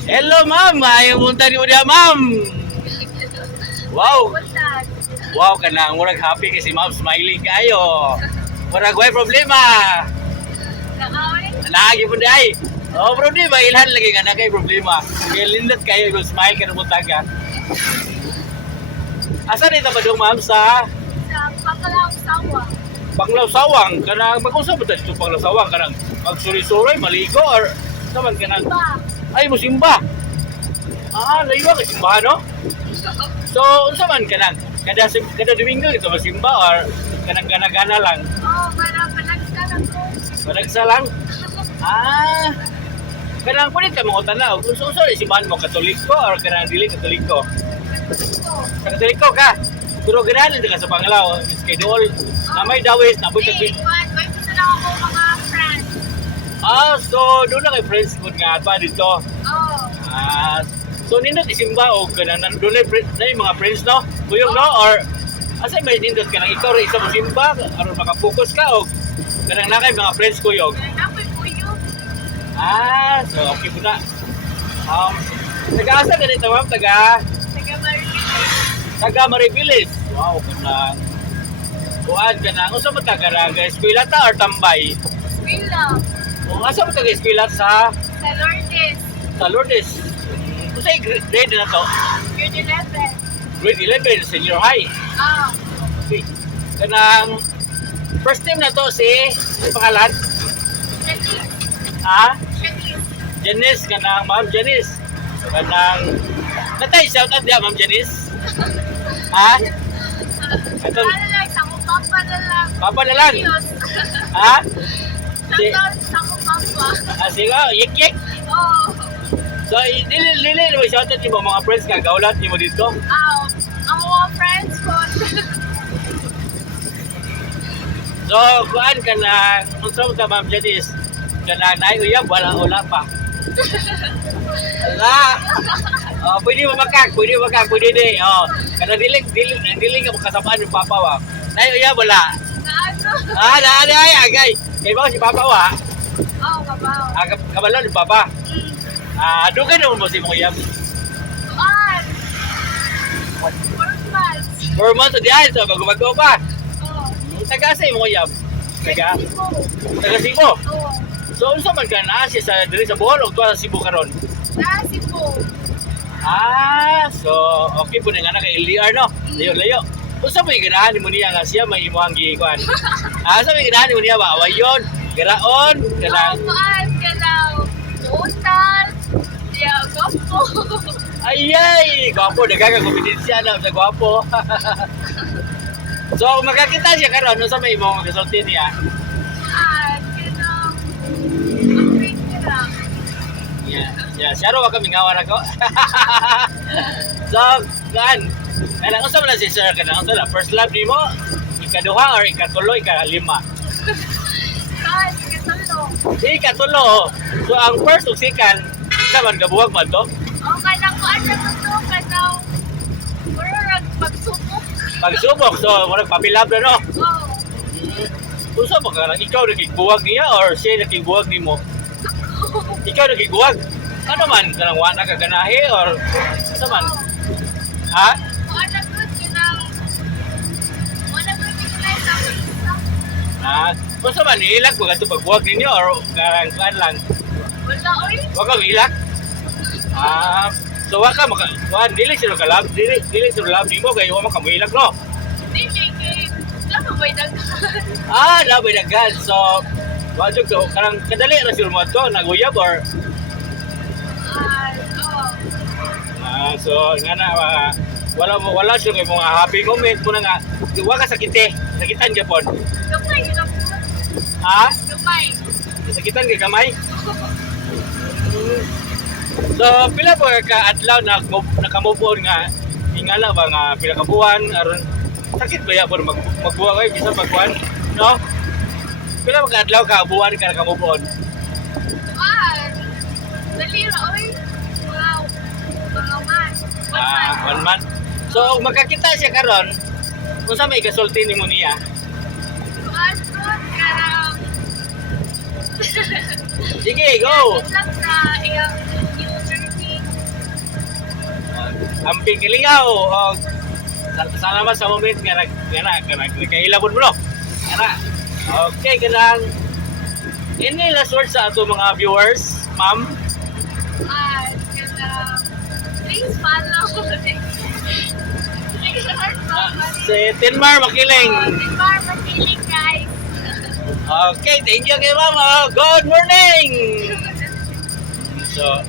Hello, ma'am. Ayaw punta ni Udia, ma'am. Wow. Wow, kanang murag happy kasi ma'am smiling kayo. Murag way problema. Naagi po day. Oh, problema ilhan lagi ka na kay problema. Kaya lindot kayo yung smile ka na mo taga. Asa dito ba dong ma'am sa Banglaw Sawang? Kanang mag-usap ba dito Banglaw Sawang? Kanang magsuri-suri, maligo or naman kanang ay musimba. Laywa ka simbahan no? So, unsa man kanang kada Domingo ito masimba or kanang gana-gana lang? Panagsa lang? Kanang pwede ka mga tanaw. Unsa ni simbahan mo, Katoliko or kanang dili Katoliko? Katoliko ka? Pero ganahan din ka sa Panglao, schedule. Na may dawis, na buhay so doon na kay friends ko nga pa dito. So nindot isimba o kanang doon na yung mga friends no? Kuyog no? Or asa may nindot ka nang ikaw rin isa mo simba aron makapokus ka o kanang nakay mga friends kuyog? So okay po na. Taga-asa ka dito ma'am? Taga Maribilis. Wow, kanang buwan ka na. Kung saan mo taga-raga? Eskwela ta or tambay? Kung asa mo taga-eskwela sa Lourdes. Sa Lourdes. Kung sa'yo grade na to? Grade 11. Grade 11, senior high. Okay. Kanang first time na to si pangalan? Janice. Kanang ma'am Janice. Kanang natay shout out diya ma'am Janice. Ito, Papa na lang. Sige, yik-yik. So, dili mo shoutout yung mga friends ka, gaulat niyo mo dito? Ang mga friends ko. So, kuhaan ka na, kung saan ka ma'am Janice, ka na naiuyab, wala pa. Pwede di. Kada diling ka makasabaan yung papa wa. Naiuyab, wala. Ay, agay. Kaya ba si papa wa? Kabalon yung papa. Dugay naman mo si mong uyab. 4 months di ay, so bago-bago pa. Taga-asa yung mong uyab? Taga Cebu? So, unsa man ka na siya sa diri sa Bohol o tuwa sa Cebu karon? Sa Cebu. So okay po na nga na kay LDR no? Layo. Unsa may ganahan mo niya nga siya may imuhang gikuan? Sa may ganahan mo niya ba? Awayon, garaon, kanang Utal, gwapo. Ayay, gwapo daghang kompetensya na sa gwapo. So kung magkakita siya karon, unsa may imong kasulti niya? Yeah, siya ro kami ngawan ako. So, kanang unsa man si sir kanang unsa first love nimo? Ikaduha or ikatulo, ikalima? Ikatulo. So ang first ug second, naman gabuhag man to? Kanang ko asa mo to, kanang murag Pagsubok, so murag papilab na no? Unsa ba kanang ikaw nagigbuwag niya or siya nagigbuwag nimo? Ikaw nagigbuwag? Ano man, kanang wala ka ganahe or sa man? Kung sa man, ilag ko ganito pagbuwag ninyo or karang lang? Wag ka ilag? So wag ka dili sila kalab, dili sila lab nimo kaya wag ka ilag no? Labay daghan. So, wag to karang kadali ra sila mo to naguyab or so nga na wala siya kay mga happy moment mo na nga wa ka sakitan gyapon. Sakitan kay kamay. So pila po ka adlaw na nakamove on nga ingala ba nga pila ka buwan aron sakit ba ya po magbuwa kay bisa pagkuan no? Pila ka adlaw ka buwan ka nakamove on? Dali ra oy. Wow. 1 month. So magkakita siya karon, unsa may kasulti nimo niya? Karang Sige, go! Good luck sa iyang new journey. amping kilingaw o salamat sa moment nga nagkailabon mo no. Kana. Okay, kanang ini last words sa ato mga viewers, ma'am. Please follow. Si Tinmar Makiling. Timar, masiling guys. Okay, thank you kay ma'am. Good morning. So,